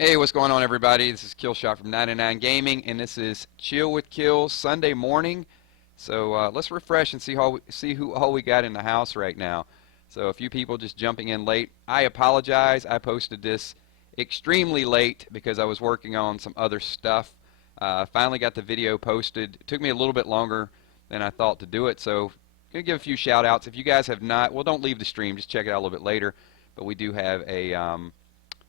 Hey, what's going on, everybody? This is KILZ from 999gaming, and this is Chill with KILZ Sunday morning. So let's refresh and see who all we got in the house right now. So a few people just jumping in late. I apologize. I posted this extremely late because I was working on some other stuff. Finally got the video posted. It took me a little bit longer than I thought to do it. So I'm gonna give a few shout outs. If you guys have not, well, don't leave the stream. Just check it out a little bit later. But we do have a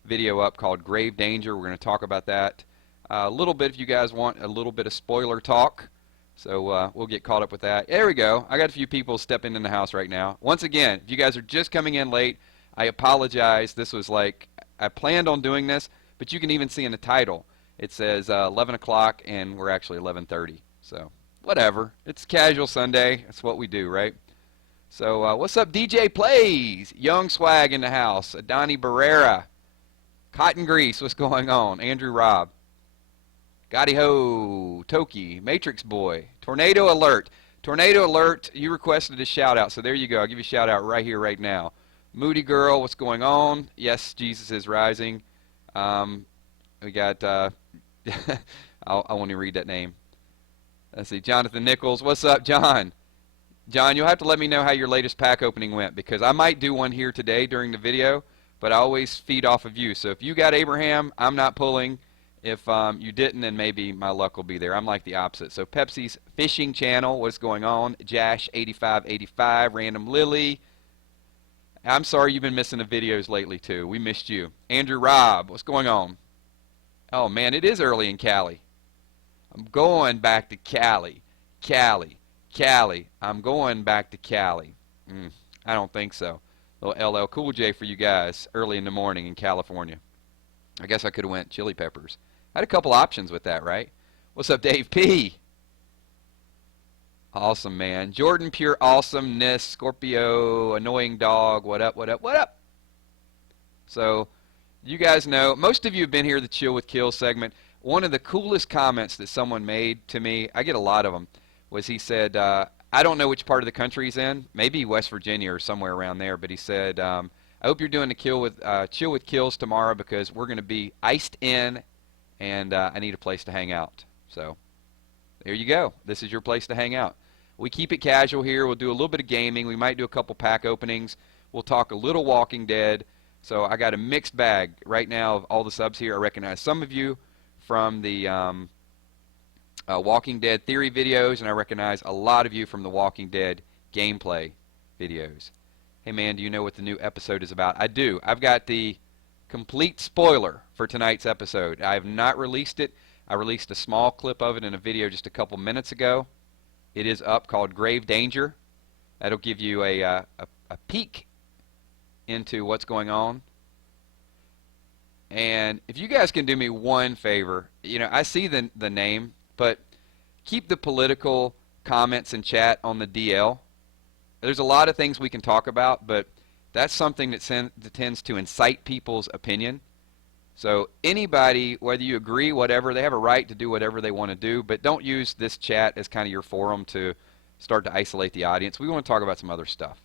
video up called Grave Danger. We're going to talk about that a little bit if you guys want a little bit of spoiler talk. So we'll get caught up with that. There we go. I got a few people stepping in the house right now. Once again, if you guys are just coming in late, I apologize. This was like, I planned on doing this, but you can even see in the title, it says 11 o'clock and we're actually 11:30. So whatever. It's casual Sunday. That's what we do, right? So what's up, DJ Plays? Young Swag in the house. Adani Barrera. Cotton Grease, what's going on? Andrew Robb. Gotti Ho, Toki, Matrix Boy, Tornado Alert. Tornado Alert, you requested a shout out, so there you go. I'll give you a shout out right here, right now. Moody Girl, what's going on? Yes, Jesus is rising. We got, I won't even read that name. Let's see, Jonathan Nichols. What's up, John? John, you'll have to let me know how your latest pack opening went, because I might do one here today during the video, but I always feed off of you. So if you got Abraham, I'm not pulling. If you didn't, then maybe my luck will be there. I'm like the opposite. So Pepsi's Fishing Channel, what's going on? Jash8585, Random Lily. I'm sorry you've been missing the videos lately too. We missed you. Andrew Robb, what's going on? Oh man, it is early in Cali. I'm going back to Cali. Cali. I'm going back to Cali. I don't think so. Little LL Cool J for you guys early in the morning in California. I guess I could have went chili peppers. I had a couple options with that, right? What's up, Dave P? Awesome, man. Jordan Pure Awesomeness, Scorpio, Annoying Dog, what up? So, you guys know, most of you have been here, the Chill with KILZ segment. One of the coolest comments that someone made to me, I get a lot of them, was he said, I don't know which part of the country he's in, maybe West Virginia or somewhere around there, but he said, I hope you're doing the Chill with KILZ tomorrow because we're going to be iced in and I need a place to hang out. So there you go. This is your place to hang out. We keep it casual here. We'll do a little bit of gaming. We might do a couple pack openings. We'll talk a little Walking Dead. So I got a mixed bag right now of all the subs here. I recognize some of you from the Walking Dead theory videos, and I recognize a lot of you from the Walking Dead gameplay videos. Hey man, do you know what the new episode is about? I do. I've got the complete spoiler for tonight's episode. I have not released it. I released a small clip of it in a video just a couple minutes ago. It is up, called Grave Danger. That'll give you a peek into what's going on. And if you guys can do me one favor, you know, I see the name, but keep the political comments and chat on the DL. There's a lot of things we can talk about, but that's something that tends to incite people's opinion. So anybody, whether you agree, whatever, they have a right to do whatever they want to do, but don't use this chat as kind of your forum to start to isolate the audience. We want to talk about some other stuff,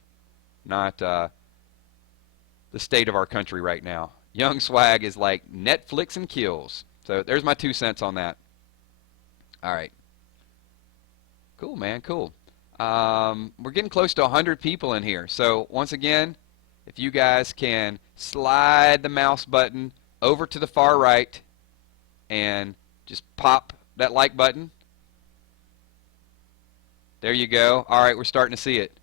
not the state of our country right now. Young Swag is like Netflix and KILZ. So there's my 2 cents on that. All right. Cool, man. Cool. We're getting close to 100 people in here. So once again, if you guys can slide the mouse button over to the far right and just pop that like button. There you go. All right, we're starting to see it.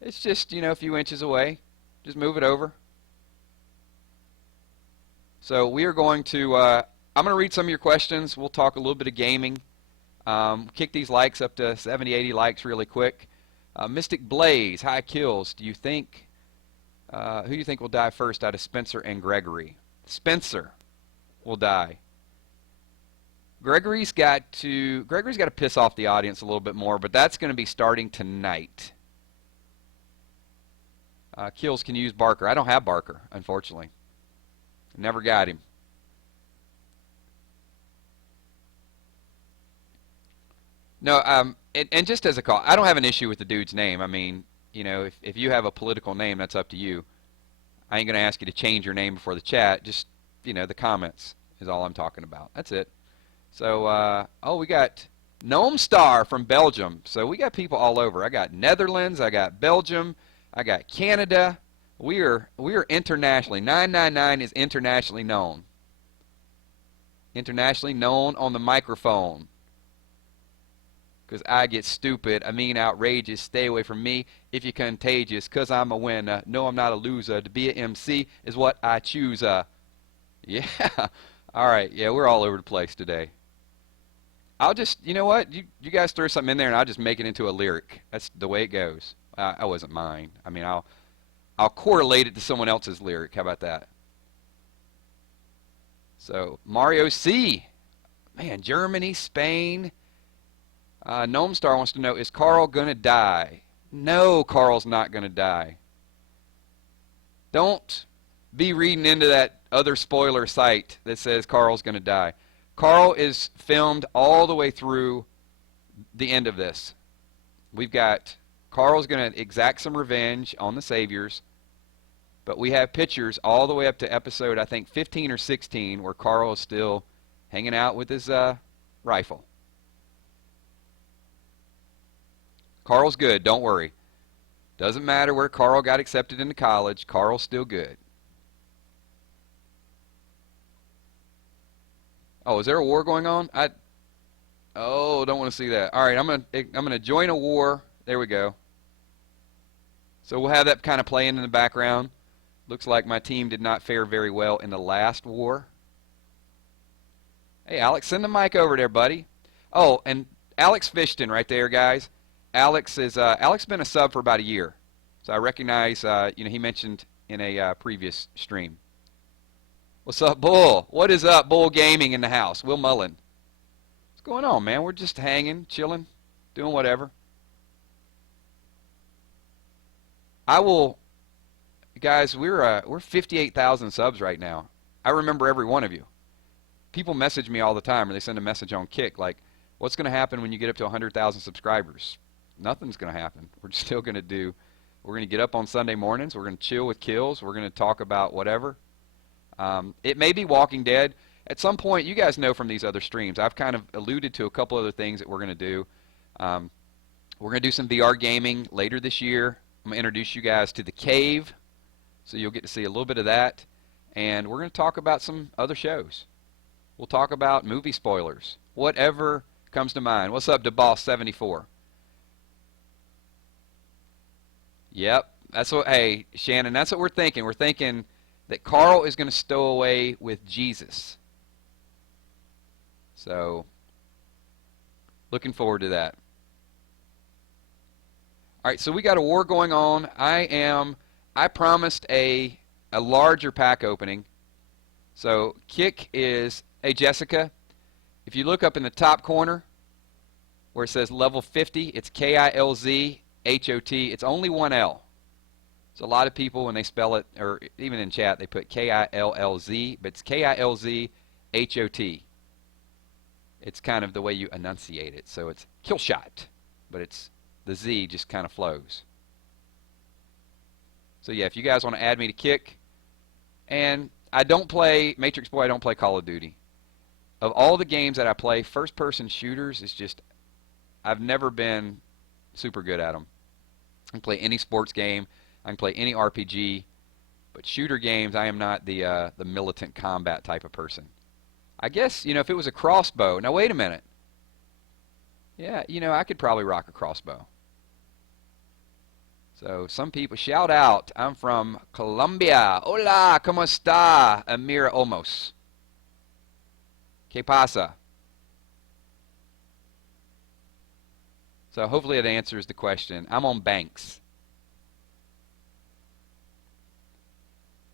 It's just, you know, a few inches away. Just move it over. So we are going to, I'm going to read some of your questions. We'll talk a little bit of gaming. Kick these likes up to 70, 80 likes really quick. Mystic Blaze, hi KILZ. Do you think, who do you think will die first out of Spencer and Gregory? Spencer will die. Gregory's got to piss off the audience a little bit more, but that's going to be starting tonight. KILZ can use Barker. I don't have Barker, unfortunately. Never got him. No, and just as a call, I don't have an issue with the dude's name. I mean, you know, if you have a political name, that's up to you. I ain't going to ask you to change your name before the chat. Just, the comments is all I'm talking about. That's it. So, oh, we got Gnome Star from Belgium. So we got people all over. I got Netherlands. I got Belgium. I got Canada. We are internationally. 999 is internationally known. Internationally known on the microphone. Because I get stupid, outrageous. Stay away from me if you're contagious. Because I'm a winner. No, I'm not a loser. To be an MC is what I choose. Yeah. All right. Yeah, we're all over the place today. I'll just, you know what? You guys throw something in there and I'll just make it into a lyric. That's the way it goes. I wasn't mine. I'll correlate it to someone else's lyric. How about that? So, Mario C. Man, Germany, Spain. Gnome Star wants to know, is Carl going to die? No, Carl's not going to die. Don't be reading into that other spoiler site that says Carl's going to die. Carl is filmed all the way through the end of this. We've got Carl's going to exact some revenge on the Saviors, but we have pictures all the way up to episode, I think, 15 or 16, where Carl is still hanging out with his rifle. Carl's good, don't worry. Doesn't matter where Carl got accepted into college, Carl's still good. Oh, is there a war going on? Don't want to see that. All right, I'm gonna join a war. There we go. So we'll have that kind of playing in the background. Looks like my team did not fare very well in the last war. Hey, Alex, send the mic over there, buddy. Oh, and Alex Fishton right there, guys. Alex been a sub for about a year, so I recognize. He mentioned in a previous stream. What's up, Bull? What is up, Bull Gaming in the house? Will Mullen. What's going on, man? We're just hanging, chilling, doing whatever. Guys, we're 58,000 subs right now. I remember every one of you. People message me all the time, or they send a message on Kick like, what's going to happen when you get up to 100,000 subscribers? Nothing's going to happen. We're still going to we're going to get up on Sunday mornings. We're going to chill with KILZ. We're going to talk about whatever. It may be Walking Dead. At some point, you guys know from these other streams, I've kind of alluded to a couple other things that we're going to do. We're going to do some VR gaming later this year. I'm going to introduce you guys to The Cave, so you'll get to see a little bit of that. And we're going to talk about some other shows. We'll talk about movie spoilers, whatever comes to mind. What's up, DeBoss74? Yep, hey, Shannon, that's what we're thinking. We're thinking that Carl is going to stow away with Jesus. So, looking forward to that. All right, so we got a war going on. I promised a larger pack opening. So, Kick is, hey, Jessica, if you look up in the top corner where it says level 50, it's KILZ HOT. It's only one L. So a lot of people, when they spell it, or even in chat, they put KILLZ, but it's KILZ HOT. It's kind of the way you enunciate it. So it's kill shot, but the Z just kind of flows. So yeah, if you guys want to add me to Kick, and I don't play Matrix Boy, I don't play Call of Duty. Of all the games that I play, first-person shooters is just, I've never been super good at them. I can play any sports game. I can play any RPG. But shooter games, I am not the militant combat type of person. I guess, if it was a crossbow. Now, wait a minute. Yeah, I could probably rock a crossbow. So, some people, shout out. I'm from Colombia. Hola, ¿cómo está? Amira Olmos. ¿Qué pasa? So hopefully it answers the question. I'm on Banks.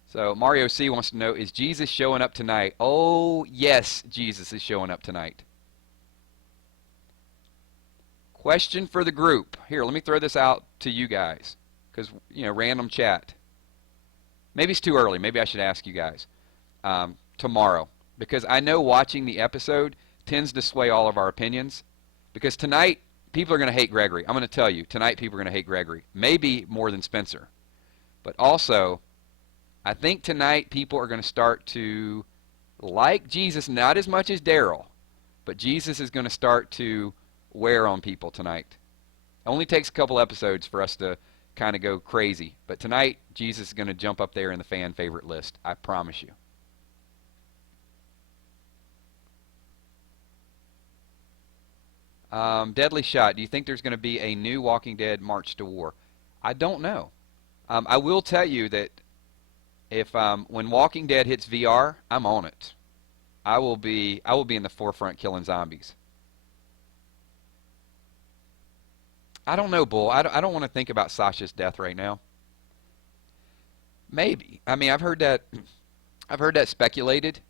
So Mario C wants to know, is Jesus showing up tonight? Oh, yes, Jesus is showing up tonight. Question for the group. Here, let me throw this out to you guys. Because, random chat. Maybe it's too early. Maybe I should ask you guys. Tomorrow. Because I know watching the episode tends to sway all of our opinions. Because tonight, people are going to hate Gregory. I'm going to tell you, tonight people are going to hate Gregory. Maybe more than Spencer. But also, I think tonight people are going to start to like Jesus, not as much as Daryl, but Jesus is going to start to wear on people tonight. It only takes a couple episodes for us to kind of go crazy, but tonight Jesus is going to jump up there in the fan favorite list. I promise you. Deadly Shot. Do you think there's going to be a new Walking Dead March to War? I don't know. I will tell you that if when Walking Dead hits VR, I'm on it. I will be in the forefront killing zombies. I don't know, Bull. I don't want to think about Sasha's death right now. Maybe. I mean, I've heard that speculated.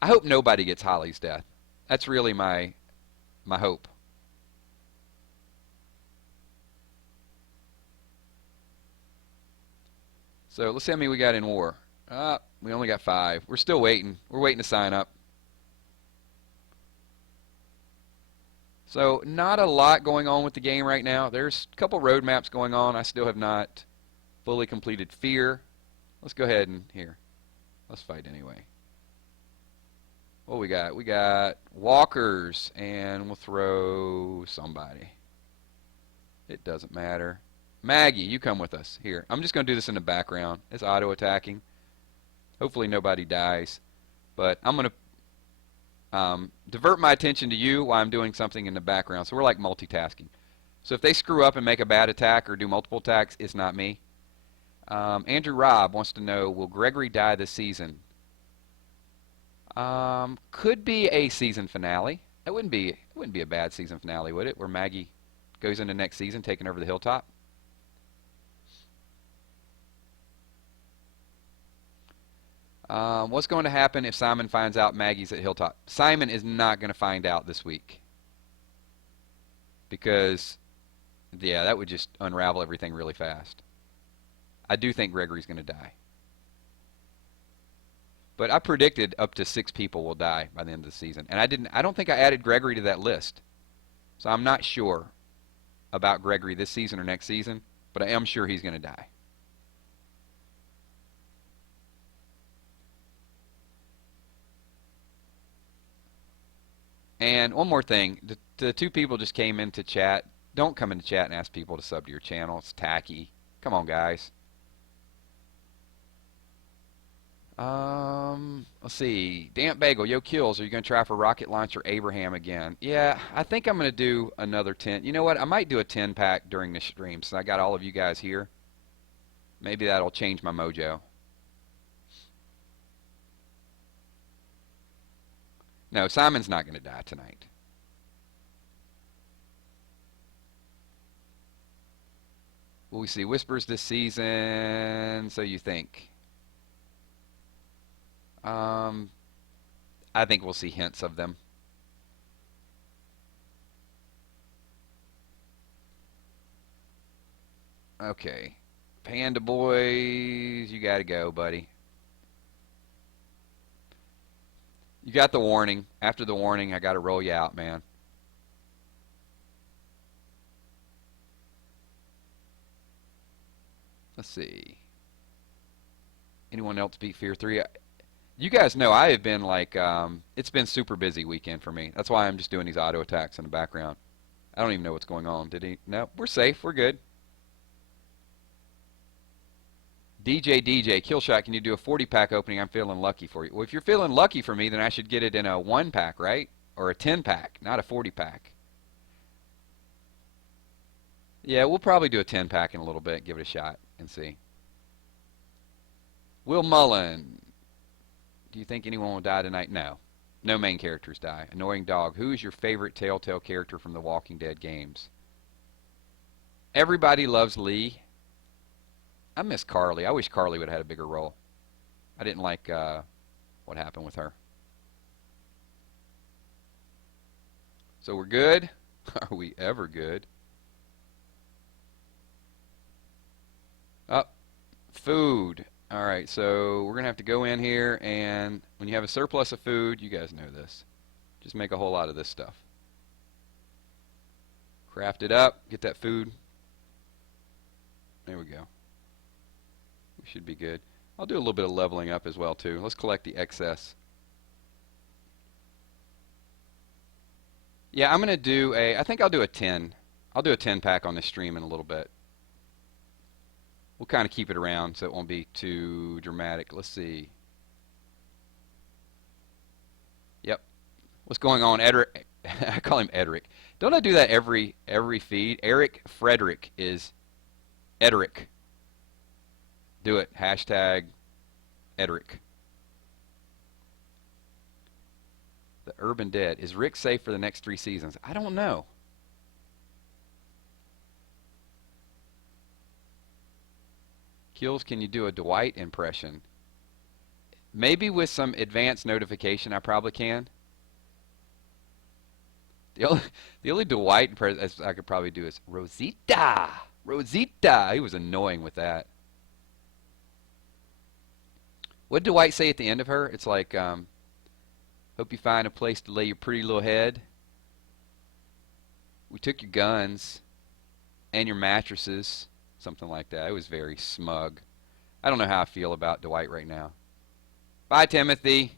I hope nobody gets Holly's death. That's really my hope. So let's see how many we got in war. We only got 5. We're still waiting. We're waiting to sign up. So not a lot going on with the game right now. There's a couple road maps going on. I still have not fully completed Fear. Let's go ahead and here. Let's fight anyway. What we got? We got walkers, and we'll throw somebody. It doesn't matter. Maggie, you come with us. Here. I'm just going to do this in the background. It's auto-attacking. Hopefully nobody dies. But I'm going to divert my attention to you while I'm doing something in the background. So we're like multitasking. So if they screw up and make a bad attack or do multiple attacks, it's not me. Andrew Robb wants to know, will Gregory die this season? Could be a season finale. It wouldn't be a bad season finale, would it? Where Maggie goes into next season taking over the hilltop. What's going to happen if Simon finds out Maggie's at Hilltop? Simon is not going to find out this week. Because, yeah, that would just unravel everything really fast. I do think Gregory's going to die. But I predicted up to 6 people will die by the end of the season. And I don't think I added Gregory to that list. So I'm not sure about Gregory this season or next season. But I am sure he's going to die. And one more thing, the 2 people just came into chat. Don't come into chat and ask people to sub to your channel. It's tacky. Come on, guys. Let's see. Damp Bagel, yo KILZ, are you going to try for Rocket Launcher Abraham again? Yeah, I think I'm going to do another 10. You know what? I might do a 10-pack during this stream since I got all of you guys here. Maybe that'll change my mojo. No, Simon's not going to die tonight. Will we see whispers this season? So you think? I think we'll see hints of them. Okay. Panda Boys, you got to go, buddy. You got the warning. After the warning, I got to roll you out, man. Let's see. Anyone else beat Fear 3? You guys know I have been like, it's been super busy weekend for me. That's why I'm just doing these auto attacks in the background. I don't even know what's going on. Did he? No, we're safe. We're good. DJ, Killshot, can you do a 40-pack opening? I'm feeling lucky for you. Well, if you're feeling lucky for me, then I should get it in a 1-pack, right? Or a 10-pack, not a 40-pack. Yeah, we'll probably do a 10-pack in a little bit. Give it a shot and see. Will Mullen, do you think anyone will die tonight? No. No main characters die. Annoying Dog, who is your favorite Telltale character from the Walking Dead games? Everybody loves Lee. I miss Carly. I wish Carly would have had a bigger role. I didn't like what happened with her. So we're good? Are we ever good? Food. Alright, so we're going to have to go in here, and when you have a surplus of food, you guys know this. Just make a whole lot of this stuff. Craft it up. Get that food. There we go. We should be good. I'll do a little bit of leveling up as well too. Let's collect the excess. Yeah, I'm gonna do a. I think I'll do a 10. I'll do a 10 pack on this stream in a little bit. We'll kind of keep it around so it won't be too dramatic. Let's see. Yep. What's going on, Edric? I call him Edric. Don't I do that every feed? Eric Frederick is Edric. Do it. Hashtag Edric. The Urban Dead. Is Rick safe for the next 3 seasons? I don't know. KILZ, can you do a Dwight impression? Maybe with some advanced notification I probably can. The only Dwight impression I could probably do is Rosita. Rosita. He was annoying with that. What did Dwight say at the end of her? It's like, hope you find a place to lay your pretty little head. We took your guns and your mattresses. Something like that. It was very smug. I don't know how I feel about Dwight right now. Bye, Timothy.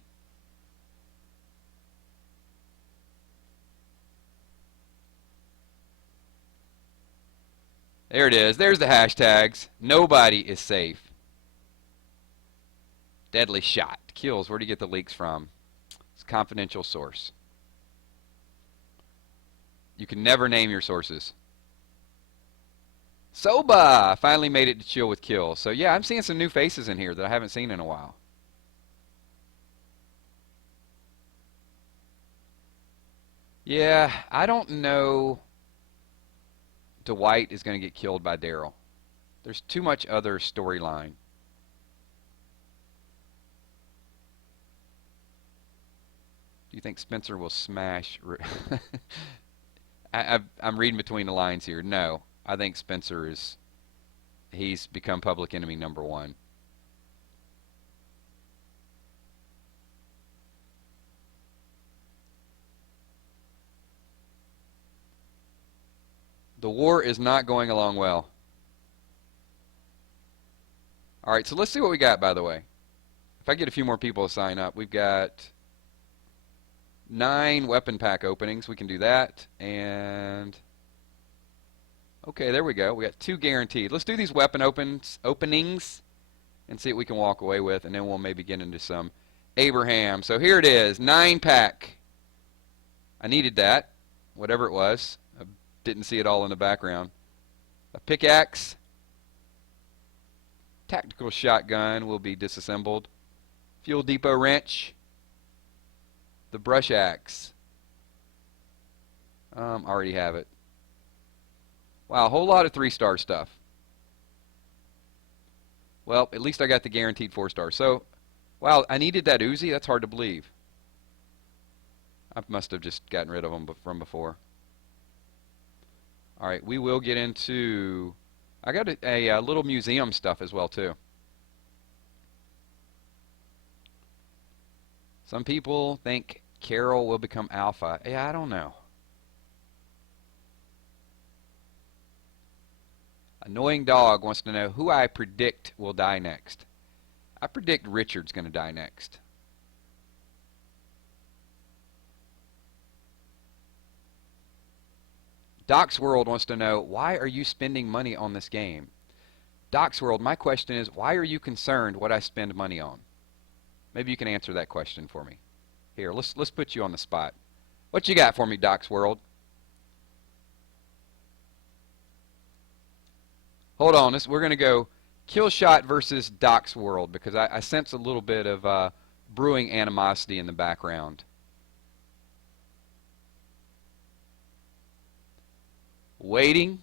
There it is. There's the hashtags. Nobody is safe. Deadly shot. KILZ. Where do you get the leaks from? It's a confidential source. You can never name your sources. Soba! Finally made it to chill with KILZ. So yeah, I'm seeing some new faces in here that I haven't seen in a while. Yeah, I don't know Dwight is going to get killed by Daryl. There's too much other storyline. Do you think Spencer will smash? I'm reading between the lines here. No, I think Spencer he's become public enemy #1. The war is not going along well. Alright, so let's see what we got, by the way. If I get a few more people to sign up, we've got 9 weapon pack openings. We can do that. And okay, there we go. We got 2 guaranteed. Let's do these weapon openings and see what we can walk away with, and then we'll maybe get into some Abraham. So here it is, 9 pack. I needed that, whatever it was. I didn't see it all in the background. A pickaxe. Tactical shotgun will be disassembled. Fuel depot wrench. The brush axe. Already have it. Wow, a whole lot of 3-star stuff. Well, at least I got the guaranteed 4-star. So, wow, I needed that Uzi? That's hard to believe. I must have just gotten rid of them from before. Alright, we will get into... I got a little museum stuff as well, too. Some people think Carol will become alpha. Yeah, I don't know. Annoying Dog wants to know who I predict will die next. I predict Richard's going to die next. Doc's World wants to know, why are you spending money on this game? Doc's World, my question is, why are you concerned what I spend money on? Maybe you can answer that question for me. Here, let's put you on the spot. What you got for me, Doc's World? Hold on, we're going to go Killshot versus Doc's World, because I sense a little bit of brewing animosity in the background. Waiting.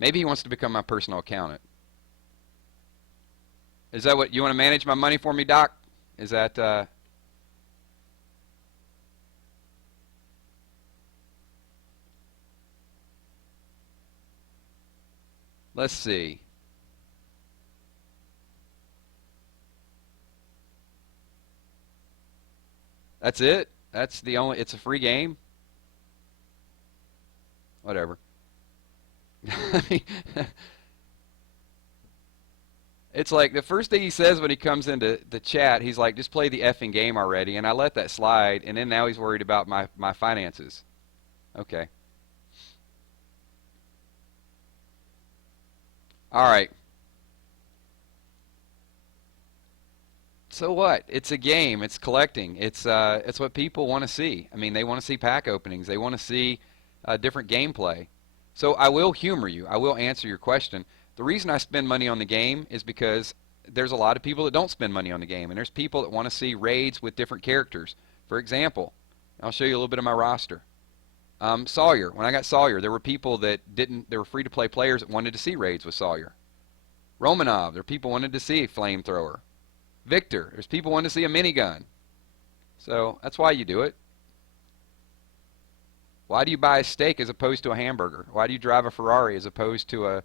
Maybe he wants to become my personal accountant. Is that what you want to manage my money for me, Doc? Is that let's see. That's it? That's the only, it's a free game? Whatever. I mean, it's like the first thing he says when he comes into the chat, he's like, just play the effing game already. And I let that slide, and then now he's worried about my finances. Okay. All right. So what? It's a game. It's collecting. It's what people want to see. I mean, they want to see pack openings. They want to see different gameplay. So I will humor you. I will answer your question. The reason I spend money on the game is because there's a lot of people that don't spend money on the game, and there's people that want to see raids with different characters. For example, I'll show you a little bit of my roster. Sawyer. When I got Sawyer, there were people that didn't. There were free-to-play players that wanted to see raids with Sawyer. Romanov. There were people wanted to see a flamethrower. Victor, there's people wanting to see a minigun. So that's why you do it. Why do you buy a steak as opposed to a hamburger? Why do you drive a Ferrari as opposed to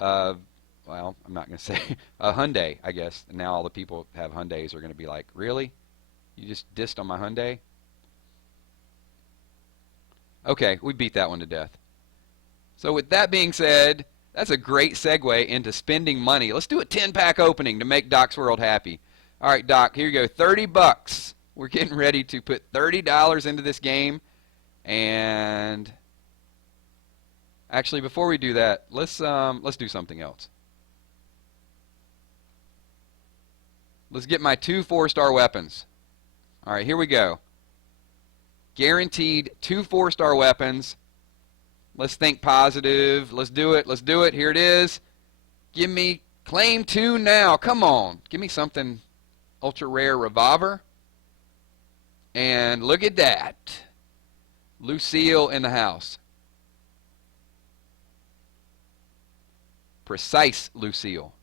well, I'm not going to say a Hyundai, I guess. And now all the people that have Hyundais are going to be like, really? You just dissed on my Hyundai? Okay, we beat that one to death. So with that being said, that's a great segue into spending money. Let's do a 10-pack opening to make Doc's World happy. All right, Doc, here you go. 30 bucks. We're getting ready to put $30 into this game. And actually, before we do that, let's do something else. Let's get my 2 4-star weapons. All right, here we go. Guaranteed 2 4-star weapons. Let's think positive. Let's do it. Let's do it. Here it is. Give me claim 2 now. Come on. Give me something ultra rare revolver. And look at that. Lucille in the house. Precise Lucille.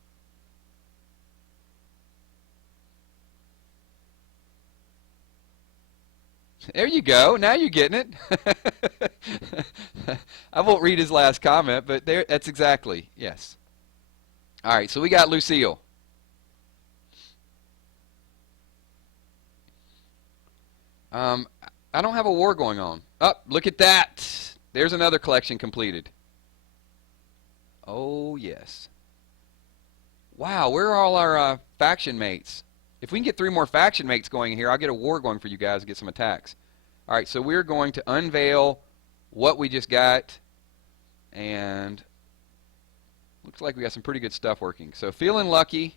There you go. Now you're getting it. I won't read his last comment, but there, that's exactly, yes. All right, so we got Lucille. I don't have a war going on. Oh, look at that. There's another collection completed. Oh, yes. Wow, where are all our faction mates? If we can get 3 more faction mates going here, I'll get a war going for you guys and get some attacks. All right, so we're going to unveil what we just got, and looks like we got some pretty good stuff working. So feeling lucky.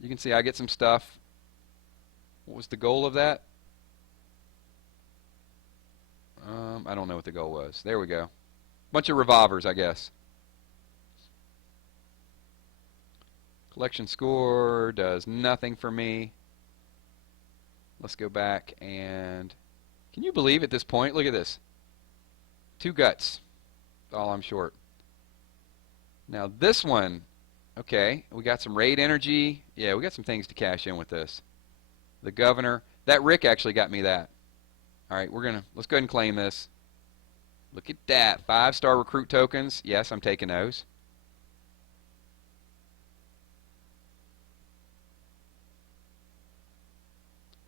You can see I get some stuff. What was the goal of that? I don't know what the goal was. There we go. Bunch of revolvers, I guess. Collection score does nothing for me. Let's go back and... Can you believe at this point? Look at this. 2 guts. That's all I'm short. Now this one, okay, we got some raid energy. Yeah, we got some things to cash in with this. The governor. That Rick actually got me that. All right, let's go ahead and claim this. Look at that. 5-star recruit tokens. Yes, I'm taking those.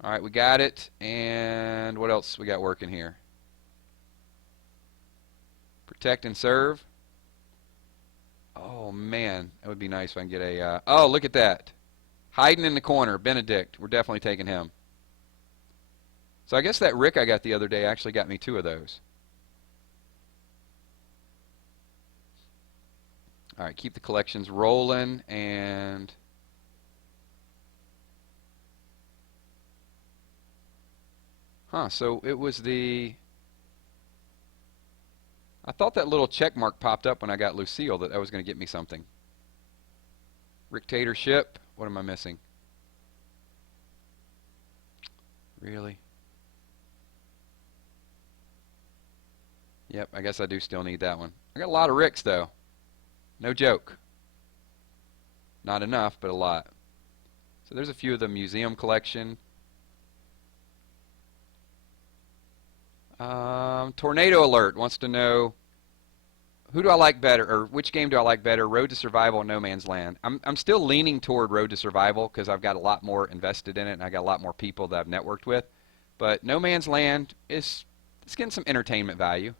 All right, we got it. And what else we got working here? Protect and serve. Oh, man. That would be nice if I can get a... oh, look at that. Hiding in the corner. Benedict. We're definitely taking him. So I guess that Rick I got the other day actually got me 2 of those. All right, keep the collections rolling, and so it was the... I thought that little check mark popped up when I got Lucille that was going to get me something. Dictatorship. What am I missing? Really? Yep, I guess I do still need that one. I got a lot of Ricks, though. No joke. Not enough, but a lot. So there's a few of the museum collection. Tornado Alert wants to know, who do I like better, or which game do I like better, Road to Survival or No Man's Land? I'm still leaning toward Road to Survival because I've got a lot more invested in it, and I got a lot more people that I've networked with. But No Man's Land it's getting some entertainment value.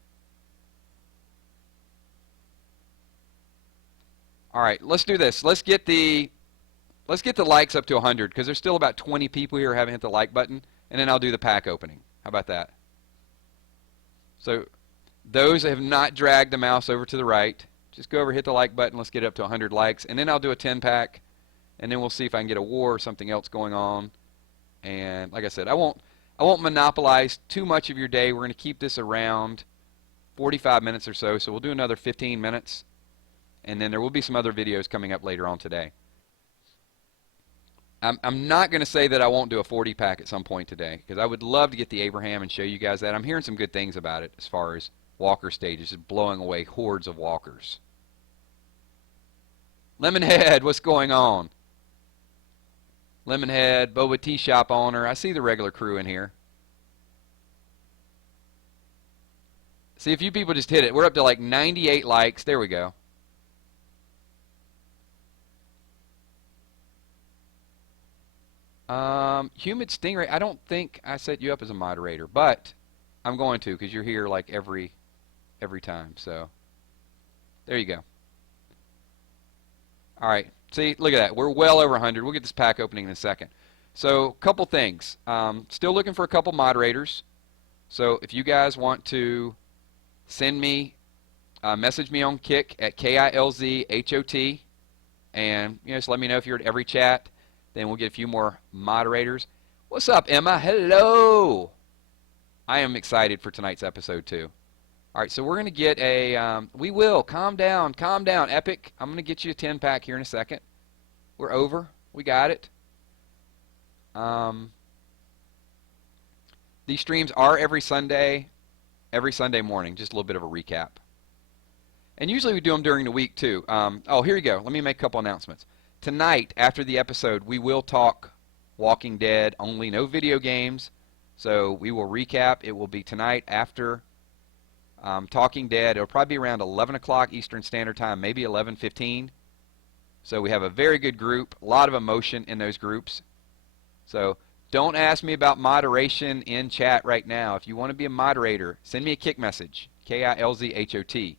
All right, let's do this. Let's get the likes up to 100 because there's still about 20 people here who haven't hit the like button, and then I'll do the pack opening. How about that? So those that have not dragged the mouse over to the right, just go over, hit the like button. Let's get it up to 100 likes, and then I'll do a 10 pack, and then we'll see if I can get a war or something else going on. And like I said, I won't monopolize too much of your day. We're going to keep this around 45 minutes or so. So we'll do another 15 minutes, and then there will be some other videos coming up later on today. I'm not going to say that I won't do a 40 pack at some point today because I would love to get the Abraham and show you guys that. I'm hearing some good things about it as far as walker stages, just blowing away hordes of walkers. Lemonhead, what's going on? Lemonhead, Boba Tea Shop owner. I see the regular crew in here. See, a few people just hit it. We're up to like 98 likes. There we go. Humid Stingray, I don't think I set you up as a moderator, but I'm going to because you're here like every time. So there you go. All right. See, look at that. We're well over 100. We'll get this pack opening in a second. So, couple things. Still looking for a couple moderators. So, if you guys want to send me, message me on Kick at KILZ and just let me know if you're at every chat. Then we'll get a few more moderators. What's up, Emma? Hello. I am excited for tonight's episode too. All right, so we're going to get a, we will, calm down, Epic. I'm going to get you a 10 pack here in a second. We're over. We got it. These streams are every Sunday morning. Just a little bit of a recap. And usually we do them during the week too. Oh, here you go. Let me make a couple announcements. Tonight, after the episode, we will talk Walking Dead only, no video games. So we will recap. It will be tonight after Talking Dead. It'll probably be around 11 o'clock Eastern Standard Time, maybe 11:15. So we have a very good group, a lot of emotion in those groups. So don't ask me about moderation in chat right now. If you want to be a moderator, send me a Kick message, KILZHOT.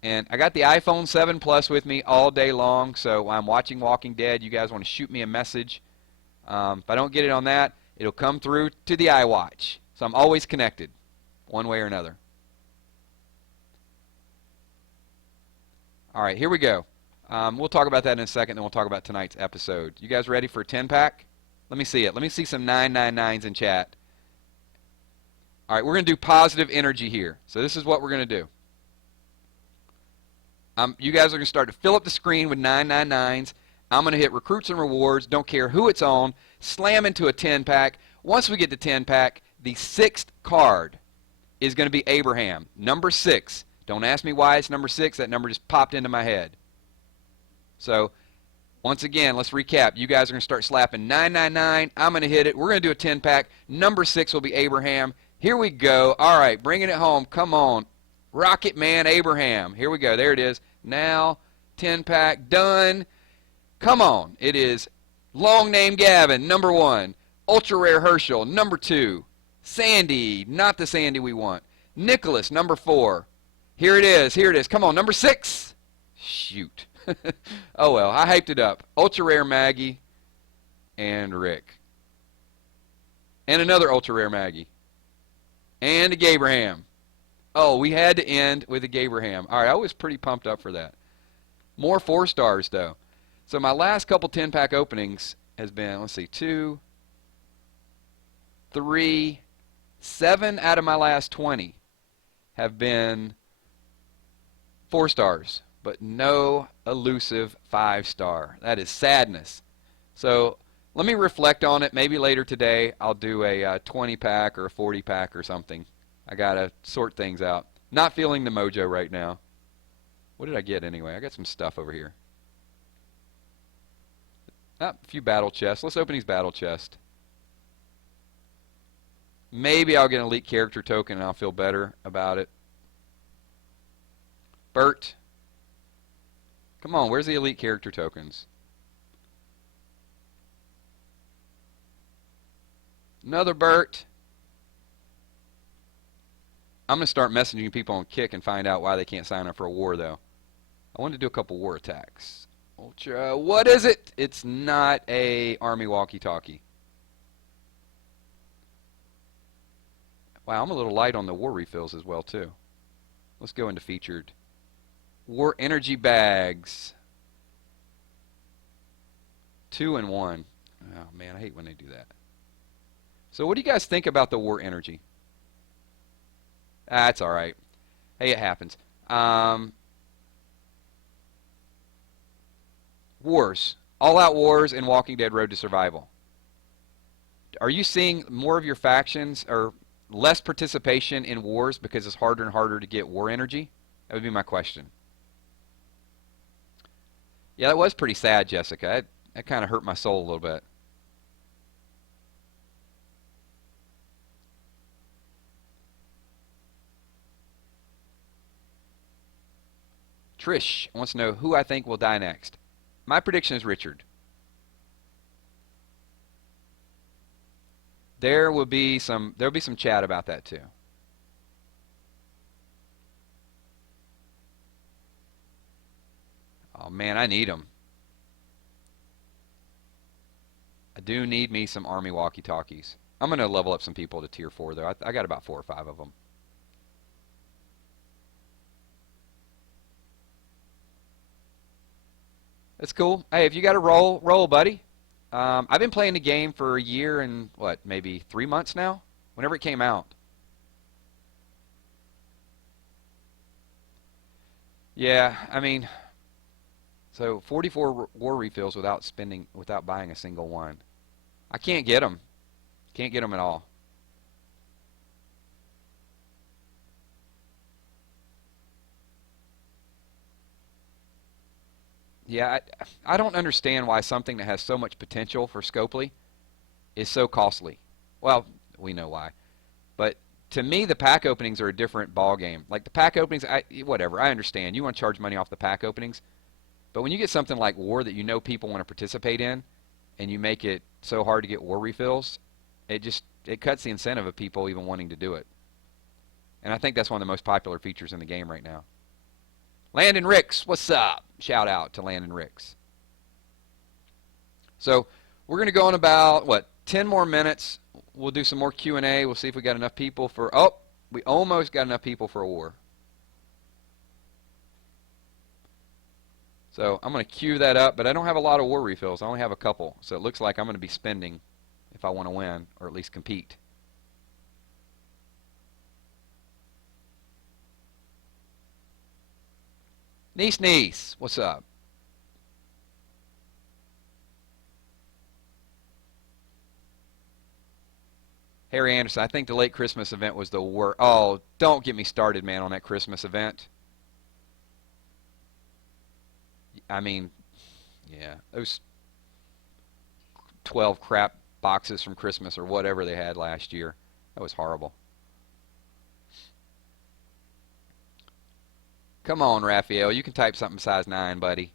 And I got the iPhone 7 Plus with me all day long, so I'm watching Walking Dead. You guys want to shoot me a message. If I don't get it on that, it'll come through to the iWatch. So I'm always connected, one way or another. All right, here we go. We'll talk about that in a second, then we'll talk about tonight's episode. You guys ready for a 10-pack? Let me see it. Let me see some 999s in chat. All right, we're going to do positive energy here. So this is what we're going to do. You guys are going to start to fill up the screen with 999s. I'm going to hit recruits and rewards. Don't care who it's on. Slam into a 10-pack. Once we get to 10-pack, the 6th card is going to be Abraham, number 6. Don't ask me why it's number 6. That number just popped into my head. So, once again, let's recap. You guys are going to start slapping 999. I'm going to hit it. We're going to do a 10-pack. Number 6 will be Abraham. Here we go. All right, bringing it home. Come on. Rocket Man Abraham. Here we go. There it is. Now, 10-pack done. Come on. It is Long Name Gavin, number 1. Ultra Rare Herschel, number 2. Sandy, not the Sandy we want. Nicholas, number 4. Here it is. Here it is. Come on, number 6. Shoot. Oh, well. I hyped it up. Ultra Rare Maggie and Rick. And another Ultra Rare Maggie. And a Gabraham. Oh, we had to end with a Gabraham. All right, I was pretty pumped up for that. More 4 stars, though. So my last couple 10-pack openings has been, let's see, 2, 3, 7 out of my last 20 have been 4 stars, but no elusive 5-star. That is sadness. So let me reflect on it. Maybe later today I'll do a 20-pack or a 40-pack or something. I got to sort things out. Not feeling the mojo right now. What did I get anyway? I got some stuff over here. A few battle chests. Let's open these battle chests. Maybe I'll get an elite character token and I'll feel better about it. Bert. Come on, where's the elite character tokens? Another Bert. I'm going to start messaging people on Kick and find out why they can't sign up for a war, though. I wanted to do a couple war attacks. Ultra, what is it? It's not a army walkie-talkie. Wow, I'm a little light on the war refills as well, too. Let's go into featured. War energy bags. 2 and 1. Oh, man, I hate when they do that. So what do you guys think about the war energy? That's all right. Hey, it happens. Wars. All-out wars and Walking Dead Road to Survival. Are you seeing more of your factions or less participation in wars because it's harder and harder to get war energy? That would be my question. Yeah, that was pretty sad, Jessica. That kind of hurt my soul a little bit. Trish wants to know who I think will die next. My prediction is Richard. There'll be some chat about that too. Oh man, I need them. I do need me some army walkie-talkies. I'm going to level up some people to tier 4 though. I got about 4 or 5 of them. That's cool. Hey, if you got to roll, buddy. I've been playing the game for a year and, what, maybe 3 months now? Whenever it came out. Yeah, I mean, so 44 war refills without buying a single one. I can't get them. Can't get them at all. Yeah, I don't understand why something that has so much potential for Scopely is so costly. Well, we know why. But to me, the pack openings are a different ball game. Like the pack openings, whatever, I understand. You want to charge money off the pack openings. But when you get something like War that you know people want to participate in, and you make it so hard to get War refills, it cuts the incentive of people even wanting to do it. And I think that's one of the most popular features in the game right now. Landon Ricks, what's up? Shout out to Landon Ricks. So we're going to go in about, 10 more minutes. We'll do some more Q&A. We'll see if we got enough people for, we almost got enough people for a war. So I'm going to queue that up, but I don't have a lot of war refills. I only have a couple. So it looks like I'm going to be spending if I want to win, or at least compete. Niece, what's up? Harry Anderson, I think the late Christmas event was the worst. Oh, don't get me started, man, on that Christmas event. I mean, yeah, those 12 crap boxes from Christmas or whatever they had last year. That was horrible. Come on, Raphael. You can type something size 9, buddy.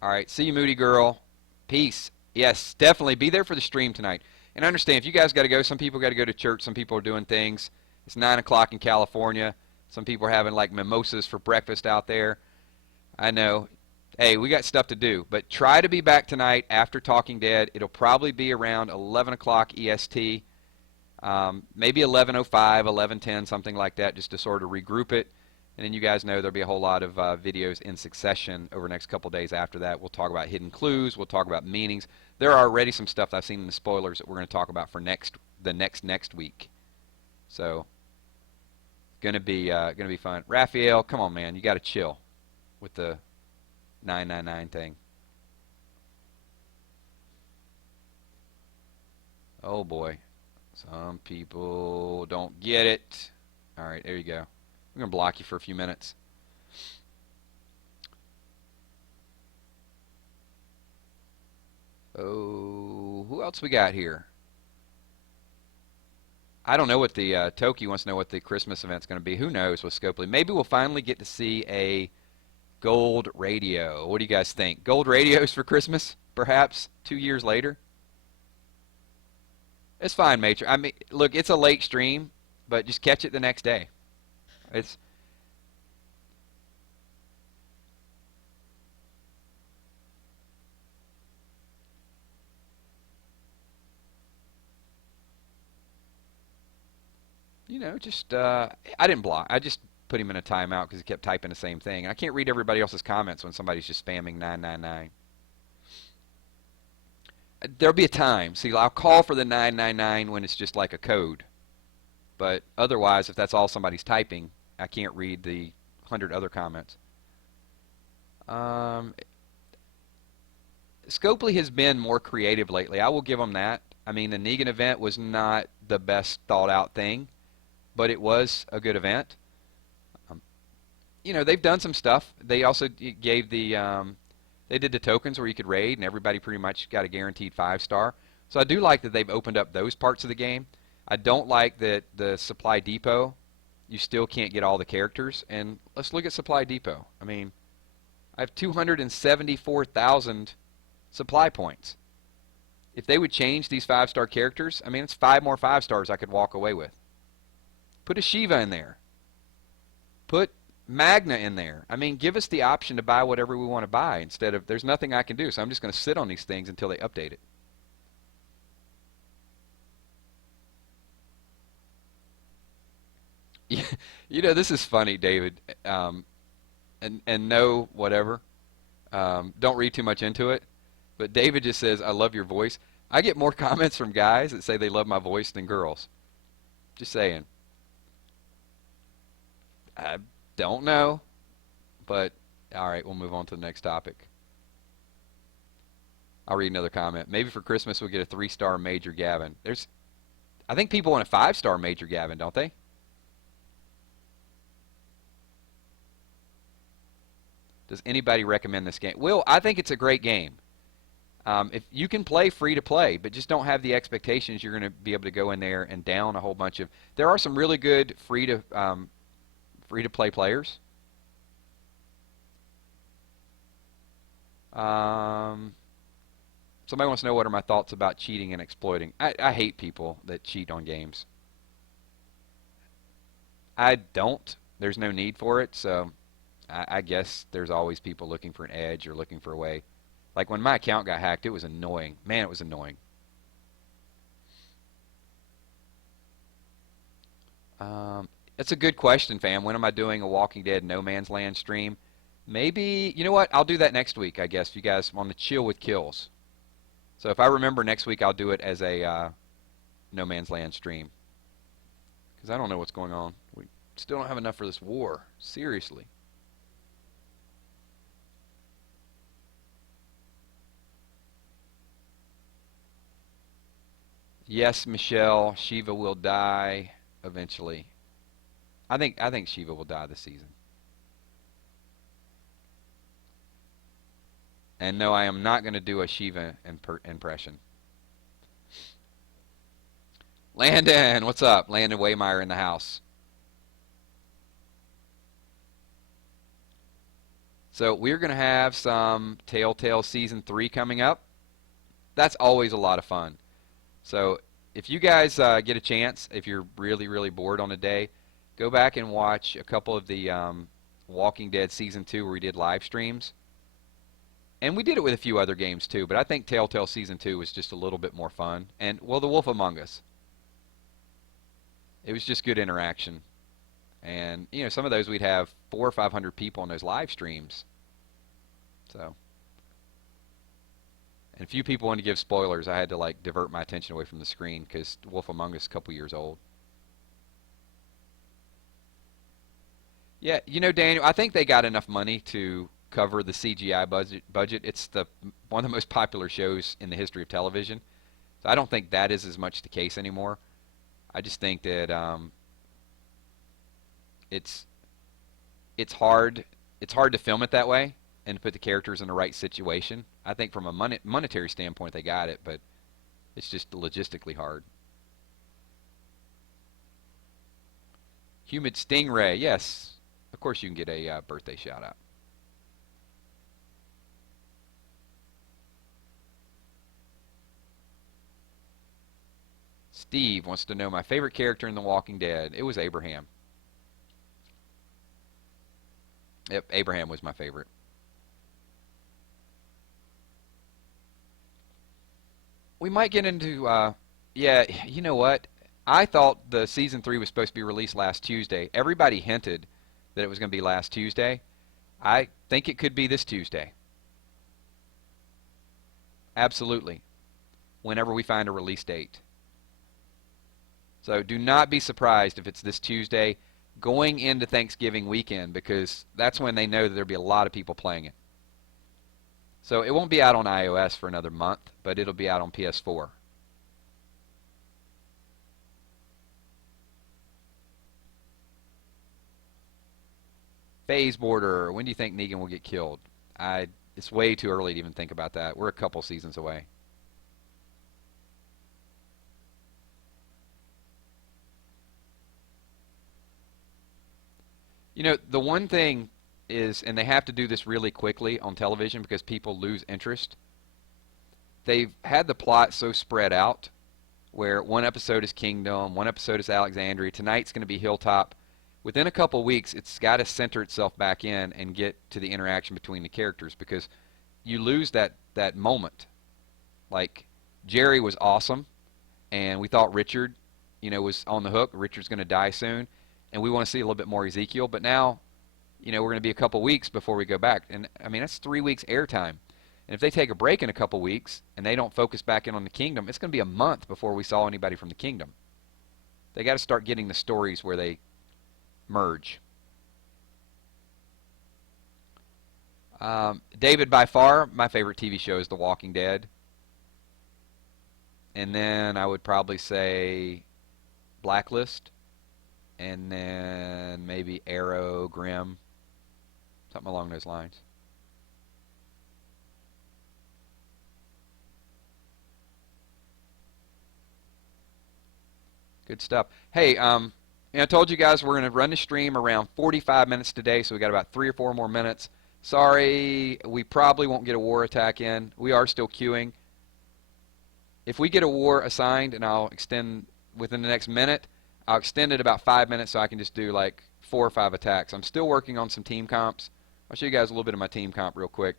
All right. See you, Moody Girl. Peace. Yes, definitely. Be there for the stream tonight. And understand, if you guys got to go, some people got to go to church. Some people are doing things. It's 9 o'clock in California. Some people are having, like, mimosas for breakfast out there. I know. Hey, we got stuff to do. But try to be back tonight after Talking Dead. It'll probably be around 11 o'clock EST. Maybe 11:05, 11:10, something like that, just to sort of regroup it. And then you guys know there'll be a whole lot of videos in succession over the next couple days after that. We'll talk about hidden clues. We'll talk about meanings. There are already some stuff I've seen in the spoilers that we're going to talk about for the next week. So, gonna be fun. Raphael, come on, man, you got to chill with the 999 thing. Oh boy, some people don't get it. All right, there you go. I'm going to block you for a few minutes. Oh, who else we got here? I don't know what the Toki wants to know what the Christmas event's going to be. Who knows with Scopely? Maybe we'll finally get to see a gold radio. What do you guys think? Gold radios for Christmas, perhaps 2 years later? It's fine, Matrix. I mean, look, it's a late stream, but just catch it the next day. It's just I didn't block. I just put him in a timeout because he kept typing the same thing. I can't read everybody else's comments when somebody's just spamming 999. There'll be a time. See, I'll call for the 999 when it's just like a code. But otherwise, if that's all somebody's typing, I can't read the 100 other comments. Scopely has been more creative lately. I will give them that. I mean, the Negan event was not the best thought out thing, but it was a good event. They've done some stuff. They also gave they did the tokens where you could raid, and everybody pretty much got a guaranteed 5-star. So I do like that they've opened up those parts of the game. I don't like that the Supply Depot, you still can't get all the characters. And let's look at Supply Depot. I mean, I have 274,000 supply points. If they would change these 5-star characters, I mean, it's 5 more 5-stars I could walk away with. Put a Shiva in there. Put Magna in there. I mean, give us the option to buy whatever we want to buy instead of there's nothing I can do, so I'm just going to sit on these things until they update it. This is funny, David, and no whatever. Don't read too much into it. But David just says, I love your voice. I get more comments from guys that say they love my voice than girls. Just saying. I don't know. But, all right, we'll move on to the next topic. I'll read another comment. Maybe for Christmas we'll get a 3-star Major Gavin. I think people want a 5-star Major Gavin, don't they? Does anybody recommend this game? Will, I think it's a great game. If you can play free to play, but just don't have the expectations you're going to be able to go in there and down a whole bunch of. There are some really good free to play players. Somebody wants to know what are my thoughts about cheating and exploiting. I hate people that cheat on games. I don't. There's no need for it, so I guess there's always people looking for an edge or looking for a way. Like when my account got hacked, it was annoying. Man, it was annoying. That's a good question, fam. When am I doing a Walking Dead No Man's Land stream? Maybe, you know what? I'll do that next week, I guess, if you guys want to chill with KILZ. So if I remember next week, I'll do it as a No Man's Land stream. Because I don't know what's going on. We still don't have enough for this war. Seriously. Yes, Michelle, Shiva will die eventually. I think Shiva will die this season. And no, I am not going to do a Shiva impression. Landon, what's up? Landon Waymeyer in the house. So we're going to have some Telltale Season 3 coming up. That's always a lot of fun. So if you guys get a chance, if you're really, really bored on a day, go back and watch a couple of the Walking Dead Season 2 where we did live streams. And we did it with a few other games too, but I think Telltale Season 2 was just a little bit more fun. And, well, The Wolf Among Us. It was just good interaction. And, some of those we'd have 400 or 500 people on those live streams. So. And a few people wanted to give spoilers. I had to divert my attention away from the screen because Wolf Among Us is a couple years old. Yeah, Daniel, I think they got enough money to cover the CGI budget. It's one of the most popular shows in the history of television. So I don't think that is as much the case anymore. I just think that it's hard to film it that way and to put the characters in the right situation. I think from a monetary standpoint they got it, but it's just logistically hard. Humid Stingray, yes. Of course you can get a birthday shout out. Steve wants to know my favorite character in The Walking Dead. It was Abraham. Yep, Abraham was my favorite. We might get into, yeah, you know what? I thought the season 3 was supposed to be released last Tuesday. Everybody hinted that it was going to be last Tuesday. I think it could be this Tuesday. Absolutely. Whenever we find a release date. So do not be surprised if it's this Tuesday going into Thanksgiving weekend, because that's when they know that there'll be a lot of people playing it. So it won't be out on iOS for another month, but it'll be out on PS4. Phase border. When do you think Negan will get killed? It's way too early to even think about that. We're a couple seasons away. You know, the one thing is, and they have to do this really quickly on television because people lose interest. They've had the plot so spread out where one episode is Kingdom, one episode is Alexandria, tonight's going to be Hilltop. Within a couple weeks, it's got to center itself back in and get to the interaction between the characters, because you lose that moment. Like, Jerry was awesome, and we thought Richard, was on the hook. Richard's going to die soon, and we want to see a little bit more Ezekiel. But now, we're going to be a couple weeks before we go back. And, I mean, that's 3 weeks airtime. And if they take a break in a couple weeks and they don't focus back in on the Kingdom, it's going to be a month before we saw anybody from the Kingdom. They got to start getting the stories where they merge. David, by far, my favorite TV show is The Walking Dead. And then I would probably say Blacklist. And then maybe Arrow, Grimm. Something along those lines. Good stuff. Hey, I told you guys we're going to run the stream around 45 minutes today, so we got about 3 or 4 more minutes. Sorry, we probably won't get a war attack in. We are still queuing. If we get a war assigned, and I'll extend within the next minute, I'll extend it about 5 minutes so I can just do like 4 or 5 attacks. I'm still working on some team comps. I'll show you guys a little bit of my team comp real quick.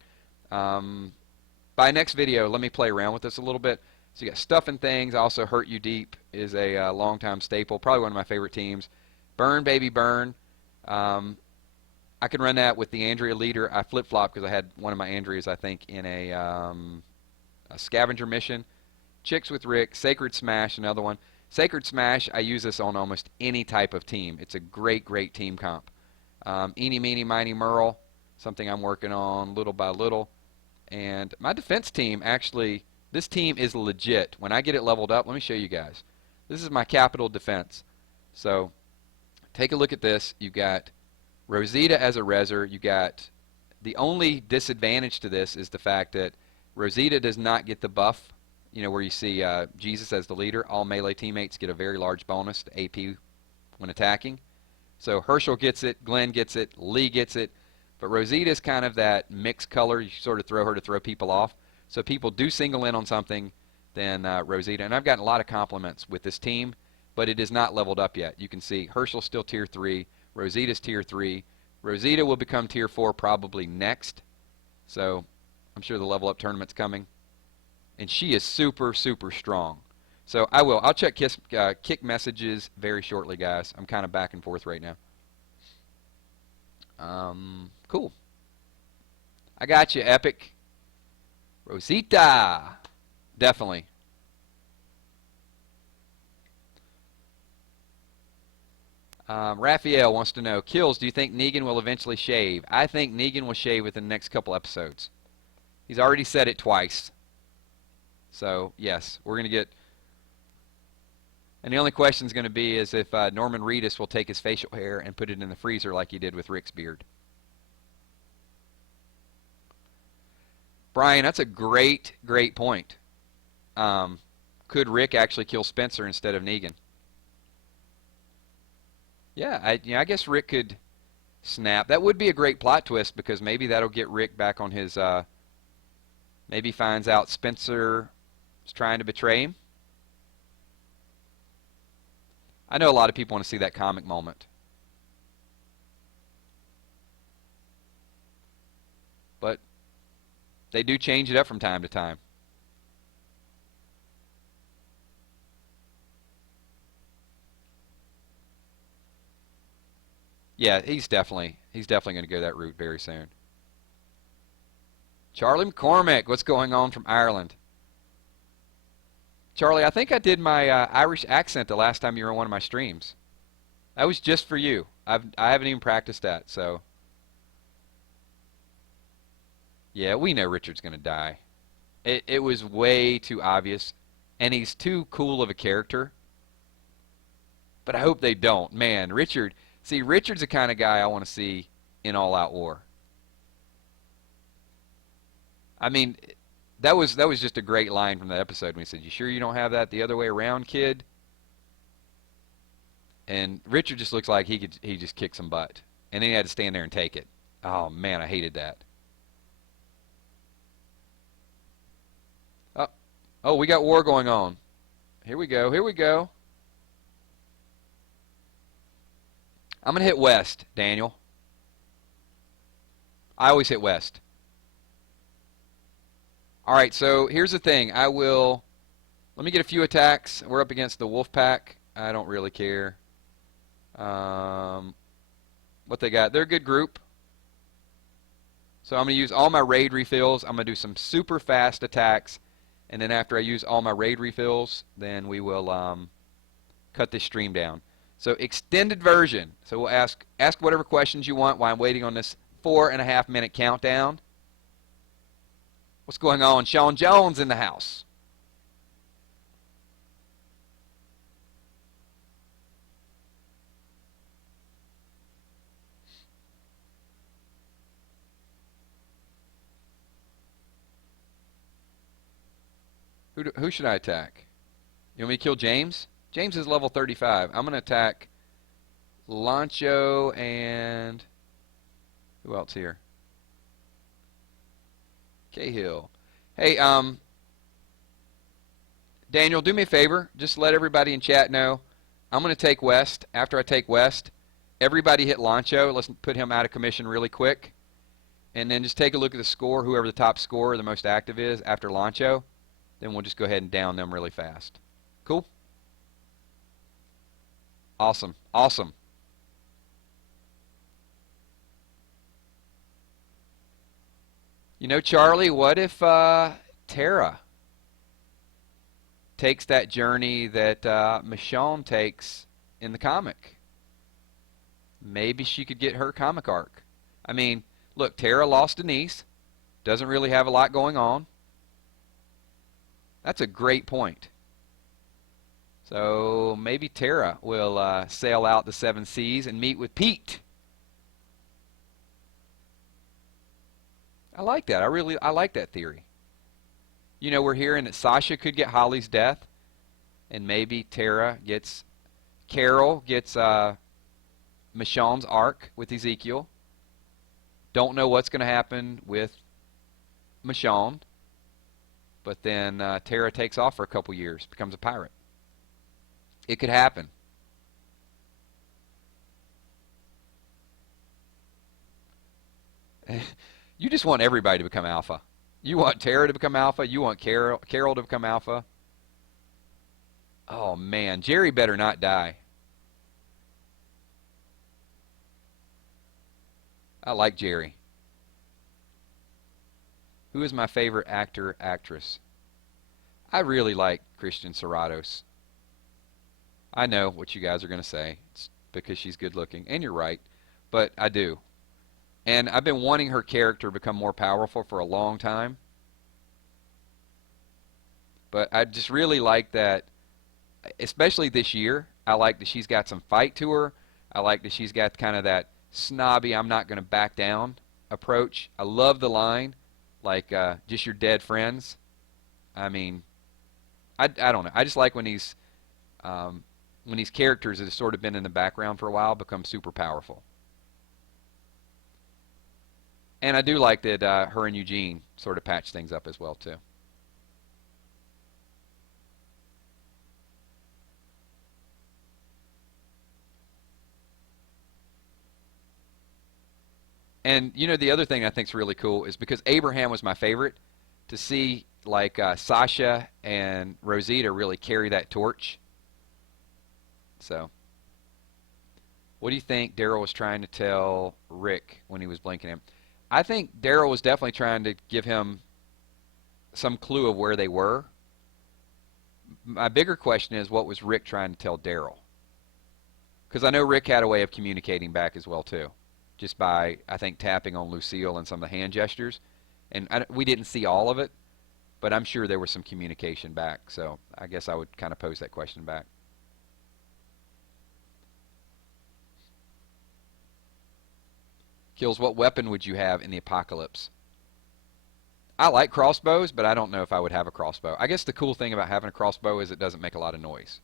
By next video, let me play around with this a little bit. So you got Stuff and Things. Also, Hurt You Deep is a long-time staple. Probably one of my favorite teams. Burn, Baby, Burn. I can run that with the Andrea leader. I flip-flopped because I had one of my Andreas, I think, in a scavenger mission. Chicks with Rick. Sacred Smash, another one. Sacred Smash, I use this on almost any type of team. It's a great, great team comp. Eeny, Meeny, Miny, Merle. Something I'm working on little by little. And my defense team, actually, this team is legit. When I get it leveled up, let me show you guys. This is my capital defense. So take a look at this. You've got Rosita as a reser. You got the only disadvantage to this is the fact that Rosita does not get the buff, where you see Jesus as the leader. All melee teammates get a very large bonus to AP when attacking. So Herschel gets it, Glenn gets it, Lee gets it, but Rosita is kind of that mixed color. You sort of throw her to throw people off. So people do single in on something, then Rosita. And I've gotten a lot of compliments with this team, but it is not leveled up yet. You can see Herschel's still tier 3, Rosita's tier 3. Rosita will become tier 4 probably next. So I'm sure the level up tournament's coming. And she is super, super strong. So I'll check kick messages very shortly, guys. I'm kind of back and forth right now. Cool. I got you, Epic. Rosita. Definitely. Raphael wants to know, KILZ, do you think Negan will eventually shave? I think Negan will shave within the next couple episodes. He's already said it twice. So, yes, we're going to get... And the only question is going to be is if Norman Reedus will take his facial hair and put it in the freezer like he did with Rick's beard. Brian, that's a great, great point. Could Rick actually kill Spencer instead of Negan? Yeah, I guess Rick could snap. That would be a great plot twist because maybe that'll get Rick back on his... maybe finds out Spencer is trying to betray him. I know a lot of people want to see that comic moment. But they do change it up from time to time. Yeah, he's definitely going to go that route very soon. Charlie McCormick, what's going on from Ireland? Charlie, I think I did my Irish accent the last time you were on one of my streams. That was just for you. I haven't even practiced that, so yeah, we know Richard's going to die. It was way too obvious, and he's too cool of a character. But I hope they don't. Man, Richard. See, Richard's the kind of guy I want to see in All Out War. I mean, that was just a great line from that episode when he said, "You sure you don't have that the other way around, kid?" And Richard just looks like he just kick some butt, and then he had to stand there and take it. Oh man, I hated that. Oh, oh, we got war going on. Here we go. Here we go. I'm gonna hit west, Daniel. I always hit west. All right, so here's the thing. Let me get a few attacks. We're up against the wolf pack. I don't really care what they got. They're a good group. So I'm going to use all my raid refills. I'm going to do some super fast attacks. And then after I use all my raid refills, then we will cut this stream down. So extended version. So we'll ask whatever questions you want while I'm waiting on this 4.5-minute countdown. What's going on? Sean Jones in the house. Who should I attack? You want me to kill James? James is level 35. I'm going to attack Lancho and who else here? Cahill. Hey, Daniel, do me a favor. Just let everybody in chat know. I'm going to take West. After I take West, everybody hit Lancho. Let's put him out of commission really quick. And then just take a look at the score, whoever the top scorer, the most active is after Lancho. Then we'll just go ahead and down them really fast. Cool? Awesome. Awesome. You know, Charlie, what if Tara takes that journey that Michonne takes in the comic? Maybe she could get her comic arc. I mean, look, Tara lost a niece. Doesn't really have a lot going on. That's a great point. So maybe Tara will sail out the 7 seas and meet with Pete. I like that. I like that theory. You know, we're hearing that Sasha could get Holly's death, and maybe Carol gets Michonne's arc with Ezekiel. Don't know what's going to happen with Michonne, but then Tara takes off for a couple years, becomes a pirate. It could happen. You just want everybody to become alpha. You want Tara to become alpha. You want Carol to become alpha. Oh, man. Jerry better not die. I like Jerry. Who is my favorite actor, actress? I really like Christian Serratos. I know what you guys are going to say. It's because she's good looking. And you're right. But I do. And I've been wanting her character to become more powerful for a long time. But I just really like that, especially this year, I like that she's got some fight to her. I like that she's got kind of that snobby, I'm not going to back down approach. I love the line, like, just your dead friends. I mean, I don't know. I just like when these characters that have sort of been in the background for a while become super powerful. And I do like that her and Eugene sort of patch things up as well, too. And, you know, the other thing I think is really cool is because Abraham was my favorite, to see, like, Sasha and Rosita really carry that torch. So, What do you think Daryl was trying to tell Rick when he was blinking him? I think Daryl was definitely trying to give him some clue of where they were. My bigger question is, what was Rick trying to tell Daryl? Because I know Rick had a way of communicating back as well too, just by, I think, tapping on Lucille and some of the hand gestures. And we didn't see all of it, but I'm sure there was some communication back. So I guess I would kind of pose that question back. KILZ, what weapon would you have in the apocalypse? I like crossbows, but I don't know if I would have a crossbow. I guess the cool thing about having a crossbow is it doesn't make a lot of noise.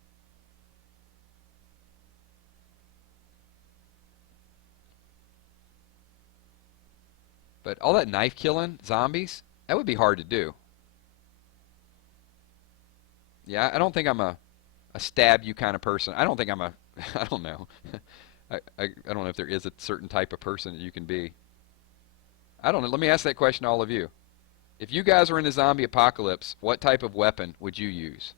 But all that knife killing zombies, that would be hard to do. Yeah, I don't think I'm a stab you kind of person. I don't think I'm a, I don't know. I don't know if there is a certain type of person that you can be. I don't know. Let me ask that question to all of you. If you guys were in a zombie apocalypse, what type of weapon would you use?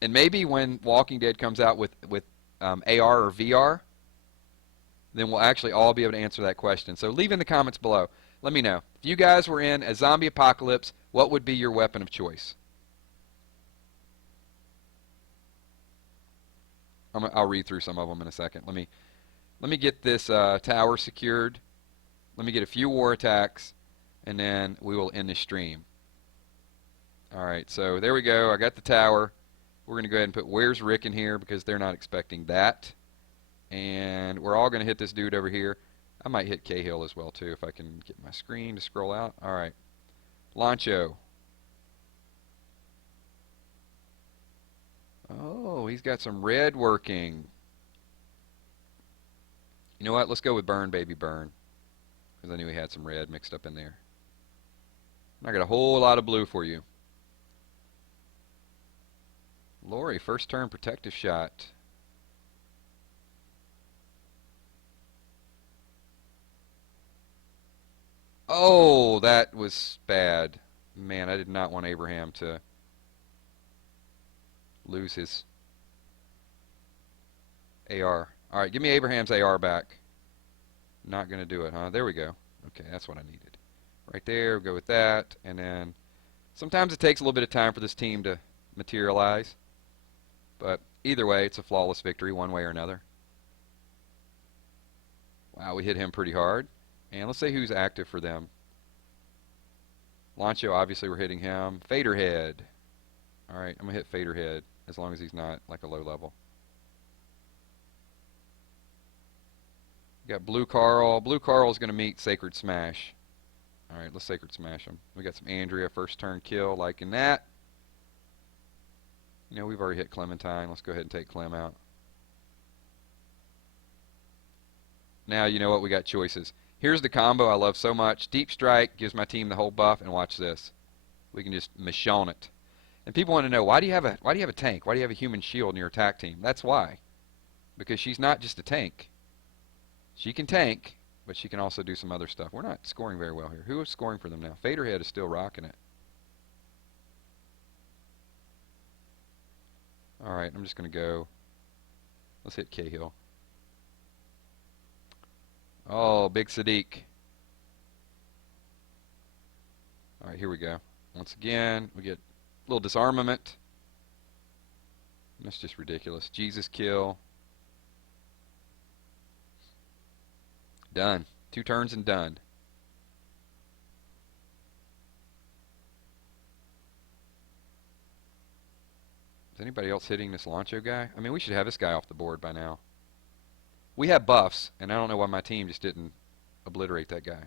And maybe when Walking Dead comes out with AR or VR, then we'll actually all be able to answer that question. So leave in the comments below. Let me know. If you guys were in a zombie apocalypse, what would be your weapon of choice? I'll read through some of them in a second. Let me get this tower secured. Let me get a few war attacks, and then we will end the stream. Alright, so there we go. I got the tower. We're going to go ahead and put Where's Rick in here because they're not expecting that. And we're all going to hit this dude over here. I might hit Cahill as well too if I can get my screen to scroll out. Alright. Lancho. Oh, he's got some red working. You know what? Let's go with Burn, Baby Burn. Because I knew he had some red mixed up in there. And I got a whole lot of blue for you. Lori, first turn protective shot. Oh, that was bad. Man, I did not want Abraham to lose his AR. Alright, give me Abraham's AR back. Not going to do it, huh? There we go. Okay, that's what I needed. Right there, we'll go with that. And then sometimes it takes a little bit of time for this team to materialize. But either way, it's a flawless victory one way or another. Wow, we hit him pretty hard. And let's say who's active for them. Lancho, obviously we're hitting him. Faderhead. Alright, I'm going to hit Faderhead as long as he's not like a low level. We got Blue Carl. Blue Carl's going to meet Sacred Smash. Alright, let's Sacred Smash him. We got some Andrea, first turn kill, liking that. You know, we've already hit Clementine. Let's go ahead and take Clem out. Now you know what, we got choices. Here's the combo I love so much. Deep Strike gives my team the whole buff, and watch this. We can just Michonne it. And people want to know, why do you have a tank? Why do you have a human shield in your attack team? That's why. Because she's not just a tank. She can tank, but she can also do some other stuff. We're not scoring very well here. Who is scoring for them now? Faderhead is still rocking it. Alright, I'm just going to go. Let's hit Cahill. Oh, Big Sadiq. Alright, here we go. Once again, we get a little disarmament. That's just ridiculous. Jesus kill. Done. 2 turns and done. Is anybody else hitting this Lancho guy? I mean, we should have this guy off the board by now. We have buffs, and I don't know why my team just didn't obliterate that guy.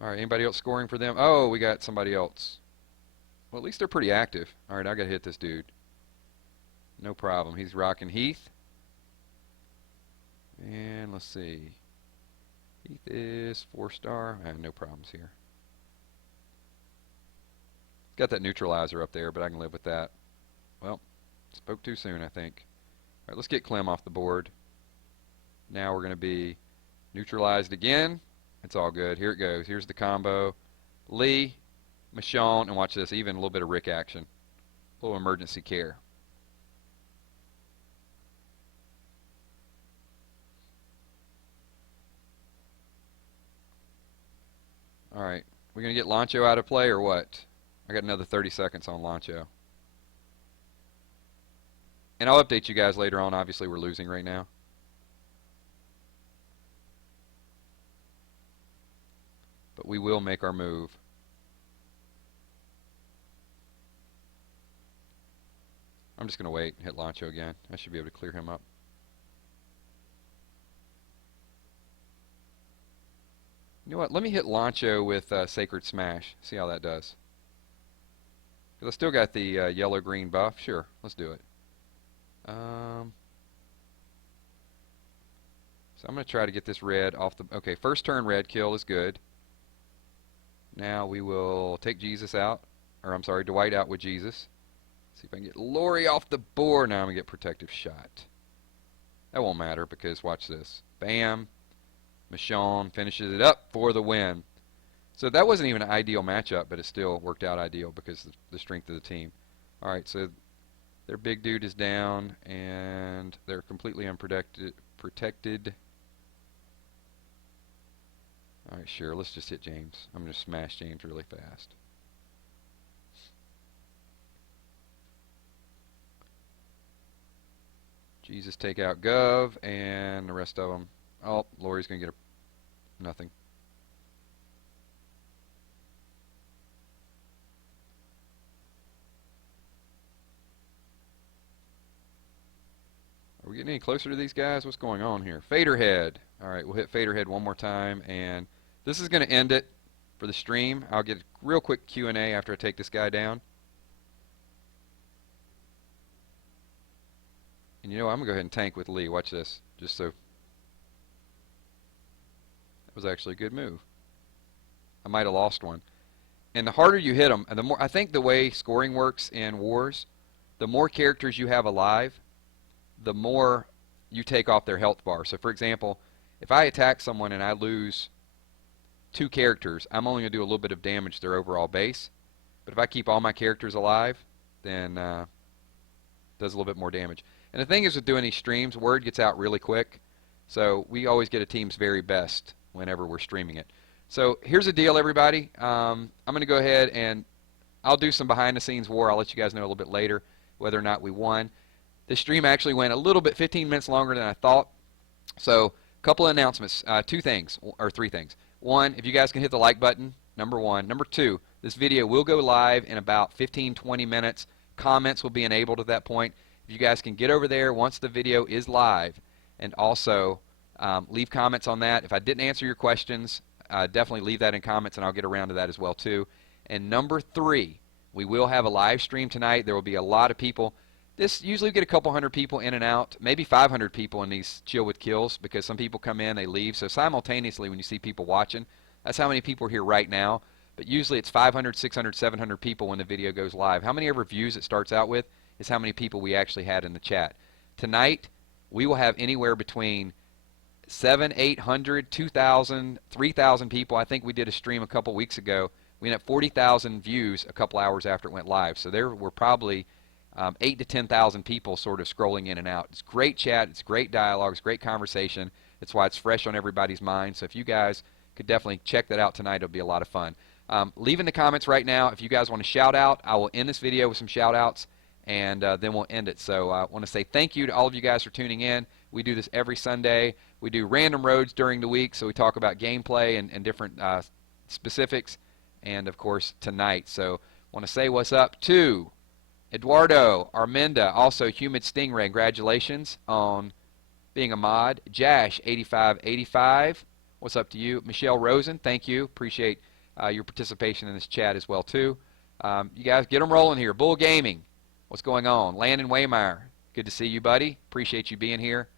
Alright, anybody else scoring for them? Oh, we got somebody else. Well, at least they're pretty active. Alright, I gotta hit this dude. No problem. He's rocking Heath. And let's see. Heath is 4-star. I have no problems here. Got that neutralizer up there, but I can live with that. Well, spoke too soon, I think. Alright, let's get Clem off the board. Now we're going to be neutralized again. It's all good. Here it goes. Here's the combo. Lee, Michonne, and watch this. Even a little bit of Rick action. A little emergency care. Alright. We're going to get Lancho out of play or what? I got another 30 seconds on Lancho. And I'll update you guys later on. Obviously, we're losing right now. But we will make our move. I'm just going to wait and hit Lancho again. I should be able to clear him up. You know what? Let me hit Lancho with Sacred Smash. See how that does. Because I still got the yellow-green buff. Sure, let's do it. So I'm going to try to get this red off the... Okay, first turn red kill is good. Now we will take Jesus out. Or I'm sorry, Dwight out with Jesus. See if I can get Lori off the board. Now I'm going to get protective shot. That won't matter because watch this. Bam. Michonne finishes it up for the win. So that wasn't even an ideal matchup, but it still worked out ideal because of the strength of the team. Alright, so their big dude is down, and they're completely protected. Alright, sure, let's just hit James. I'm going to smash James really fast. Jesus take out Gov, and the rest of them. Oh, Lori's going to get nothing. Are we getting any closer to these guys? What's going on here? Faderhead. Alright, we'll hit Faderhead one more time, and this is going to end it for the stream. I'll get a real quick Q&A after I take this guy down. And you know, I'm going to go ahead and tank with Lee. Watch this. Just so. That was actually a good move. I might have lost one. And the harder you hit them, and the more, I think the way scoring works in wars, the more characters you have alive, the more you take off their health bar. So for example, if I attack someone and I lose 2 characters, I'm only going to do a little bit of damage to their overall base. But if I keep all my characters alive, then it does a little bit more damage. And the thing is with doing these streams, word gets out really quick. So we always get a team's very best whenever we're streaming it. So here's the deal, everybody. I'm going to go ahead and I'll do some behind-the-scenes war. I'll let you guys know a little bit later whether or not we won. This stream actually went a little bit, 15 minutes longer than I thought. So a couple of announcements, 2 things, or 3 things. 1, if you guys can hit the like button, number 1. Number 2, this video will go live in about 15-20 minutes. Comments will be enabled at that point. If you guys can get over there once the video is live and also leave comments on that. If I didn't answer your questions, definitely leave that in comments and I'll get around to that as well too. And number 3, we will have a live stream tonight. There will be a lot of people. This usually we get a couple hundred people in and out, maybe 500 people in these Chill with Kills because some people come in, they leave. So simultaneously when you see people watching, that's how many people are here right now. But usually it's 500, 600, 700 people when the video goes live. How many ever views it starts out with is how many people we actually had in the chat. Tonight, we will have anywhere between 700, 800, 2,000, 3,000 people. I think we did a stream a couple weeks ago. We had 40,000 views a couple hours after it went live. So there were probably 8 to 10,000 people sort of scrolling in and out. It's great chat. It's great dialogue. It's great conversation. That's why it's fresh on everybody's mind. So if you guys could definitely check that out tonight, it'll be a lot of fun. Leave in the comments right now if you guys want to shout out. I will end this video with some shout outs and then we'll end it. So I want to say thank you to all of you guys for tuning in. We do this every Sunday. We do random roads during the week, so we talk about gameplay and different specifics, and of course tonight. So want to say what's up to Eduardo, Arminda, also Humid Stingray, congratulations on being a mod. Jash8585, what's up to you? Michelle Rosen, thank you. Appreciate your participation in this chat as well too. You guys get them rolling here. Bull Gaming, what's going on? Landon Waymeyer, good to see you, buddy. Appreciate you being here.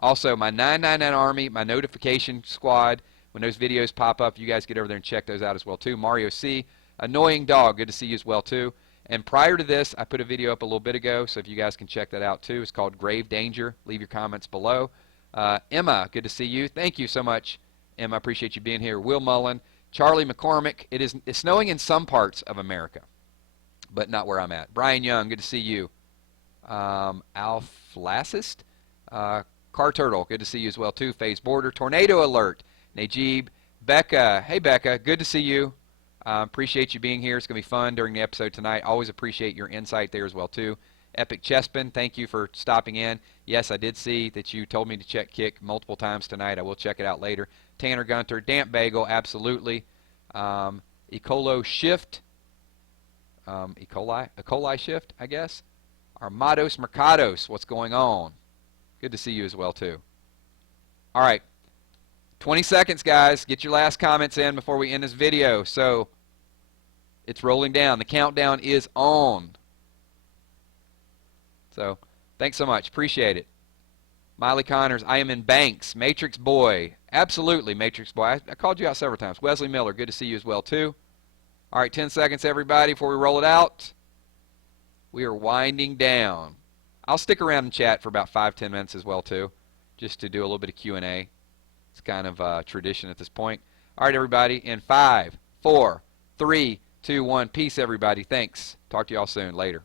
Also, my 999 Army, my notification squad, when those videos pop up, you guys get over there and check those out as well too. Mario C, Annoying Dog, good to see you as well too. And prior to this, I put a video up a little bit ago, so if you guys can check that out too. It's called Grave Danger. Leave your comments below. Emma, good to see you. Thank you so much, Emma. I appreciate you being here. Will Mullen, Charlie McCormick. It's snowing in some parts of America, but not where I'm at. Brian Young, good to see you. Alflassist, Car Turtle, good to see you as well too. Phase Border, Tornado Alert, Najib, Becca, hey Becca, good to see you. Appreciate you being here. It's going to be fun during the episode tonight. Always appreciate your insight there as well too. Epic Chespin, thank you for stopping in. Yes, I did see that you told me to check Kick multiple times tonight. I will check it out later. Tanner Gunter, Damp Bagel, absolutely. Ecolo Shift, E. coli Shift, I guess. Armados Mercados, what's going on? Good to see you as well too. All right. 20 seconds, guys. Get your last comments in before we end this video. So, it's rolling down. The countdown is on. So, thanks so much. Appreciate it. Miley Connors, I am in Banks. Matrix Boy. Absolutely, Matrix Boy. I called you out several times. Wesley Miller, good to see you as well, too. All right, 10 seconds, everybody, before we roll it out. We are winding down. I'll stick around and chat for about 5-10 minutes as well, too, just to do a little bit of Q&A. It's kind of tradition at this point. All right, everybody, in 5, 4, 3, 2, 1. Peace, everybody. Thanks. Talk to you all soon. Later.